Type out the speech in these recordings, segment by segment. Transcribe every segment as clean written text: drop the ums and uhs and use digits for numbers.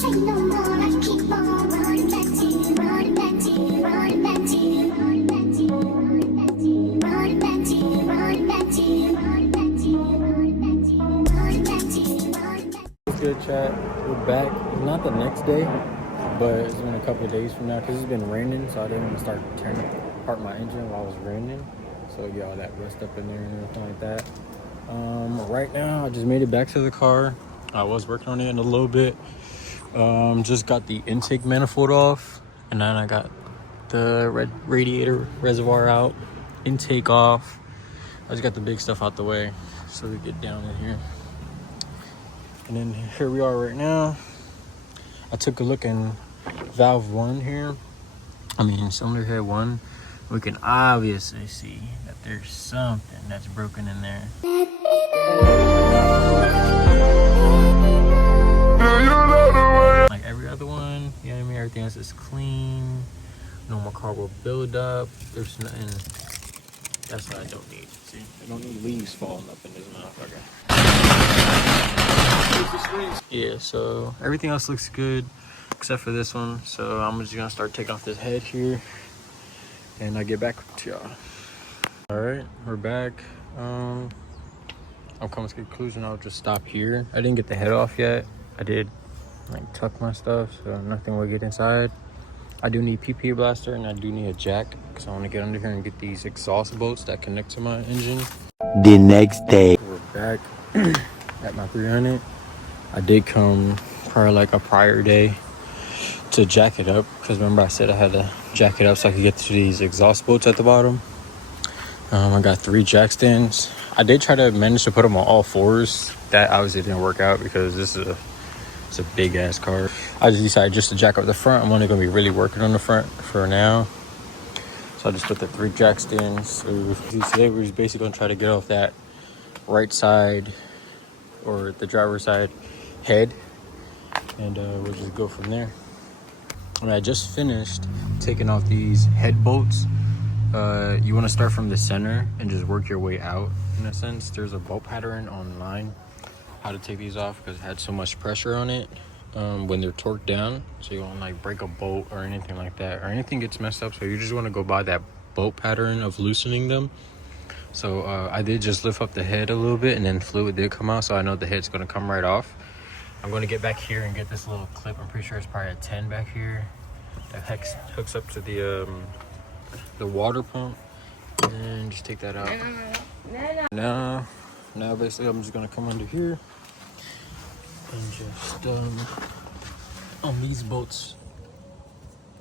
Good chat. We're back. Not the next day, but it's been a couple of days from now because it's been raining, so I didn't want to start turning apart my engine while it was raining. So get all that rust up in there and everything like that. Right now, I just made it back to the car. I was working on it in a little bit. Just got the intake manifold off, and then I got the radiator reservoir out, intake off. I just got the big stuff out the way so we get down in here. And then here we are right now. I took a look in valve 1 here. Cylinder head 1. We can obviously see that there's something that's broken in there. Like every other one, you know what I mean? Everything else is clean. No more carbo buildup. There's nothing. That's what I don't need. See, I don't need leaves falling up in this motherfucker. Yeah, so everything else looks good except for this one. So I'm just gonna start taking off this head here and I get back to y'all. All right, we're back. I'm coming to the conclusion. I'll just stop here. I didn't get the head off yet. I did like tuck my stuff, so nothing will get inside. I do need PP blaster and I do need a jack because I want to get under here and get these exhaust bolts that connect to my engine. The next day, we're back at my 300. I did come probably like a prior day to jack it up because remember I said I had to jack it up so I could get to these exhaust bolts at the bottom. I got 3 jack stands. I did try to manage to put them on all 4s. That obviously didn't work out because it's a big ass car. I just decided just to jack up the front. I'm only gonna be really working on the front for now. So I just put the 3 jack stands. So today we're just basically gonna try to get off that right side or the driver's side head, and we'll just go from there. And I just finished taking off these head bolts. You want to start from the center and just work your way out in a sense. There's a bolt pattern online how to take these off because it had so much pressure on it when they're torqued down, so you won't like break a bolt or anything like that, or anything gets messed up. So you just want to go by that bolt pattern of loosening them. So I did just lift up the head a little bit and then fluid did come out, so I know the head's going to come right off. I'm going to get back here and get this little clip. I'm pretty sure it's probably a 10 back here that hooks up to the water pump, and just take that out. Now basically I'm just going to come under here and just on these bolts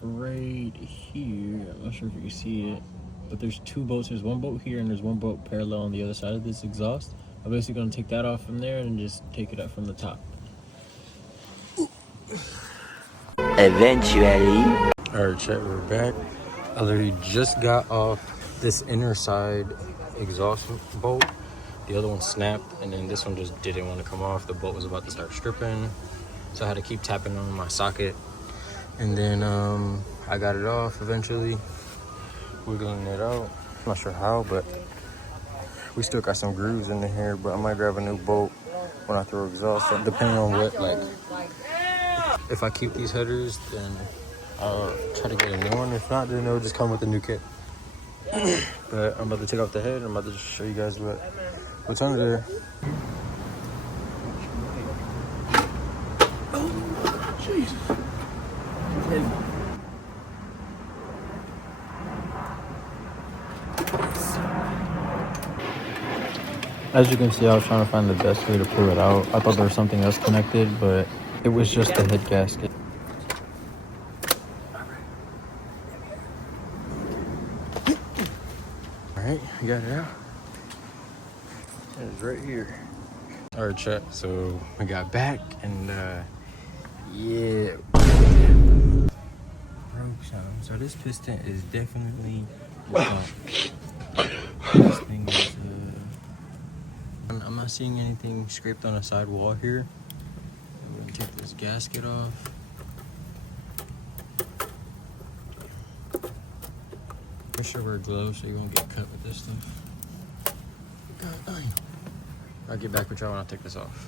right here. I'm not sure if you can see it, but there's 2 bolts. There's 1 bolt here and there's 1 bolt parallel on the other side of this exhaust. I'm basically going to take that off from there and just take it up from the top. eventually. All right, chat, we're back. I literally just got off this inner side exhaust bolt. The other one snapped, and then this one just didn't want to come off. The bolt was about to start stripping, so I had to keep tapping on my socket. And then I got it off eventually, wiggling it out. I'm not sure how, but we still got some grooves in here. But I might grab a new bolt when I throw exhaust, depending on what, like, if I keep these headers, then I'll try to get a new one. If not, then it'll just come with a new kit. But I'm about to take off the head. I'm about to just show you guys what's under there. Oh, Jesus. As you can see, I was trying to find the best way to pull it out. I thought there was something else connected, but it was just the head gasket. Alright, you got it out. It's right here. Alright, chat, so we got back and yeah. Broke some. So this piston is definitely this thing is I'm not seeing anything scraped on the side wall here. I'm gonna take this gasket off. Make sure wear gloves so you won't get cut with this stuff. I'll get back with y'all when I take this off.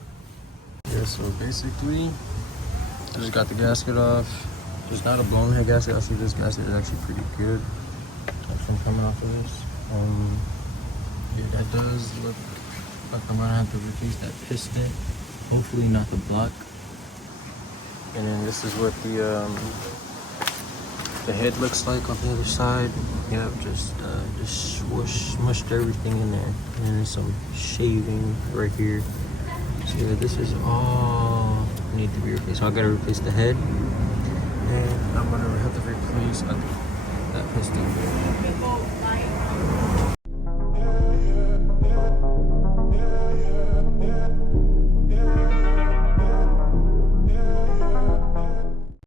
Yeah, so basically I just got the gasket off. It's not a blown head gasket. I see this gasket is actually pretty good. That's from coming off of this. Yeah, that does look like I'm gonna have to replace that piston. Hopefully not the block. And then this is what the head looks like on the other side. Yep, just smushed everything in there. And then there's some shaving right here. So yeah, this is all need to be replaced. So I gotta replace the head. And I'm gonna have to replace that piston.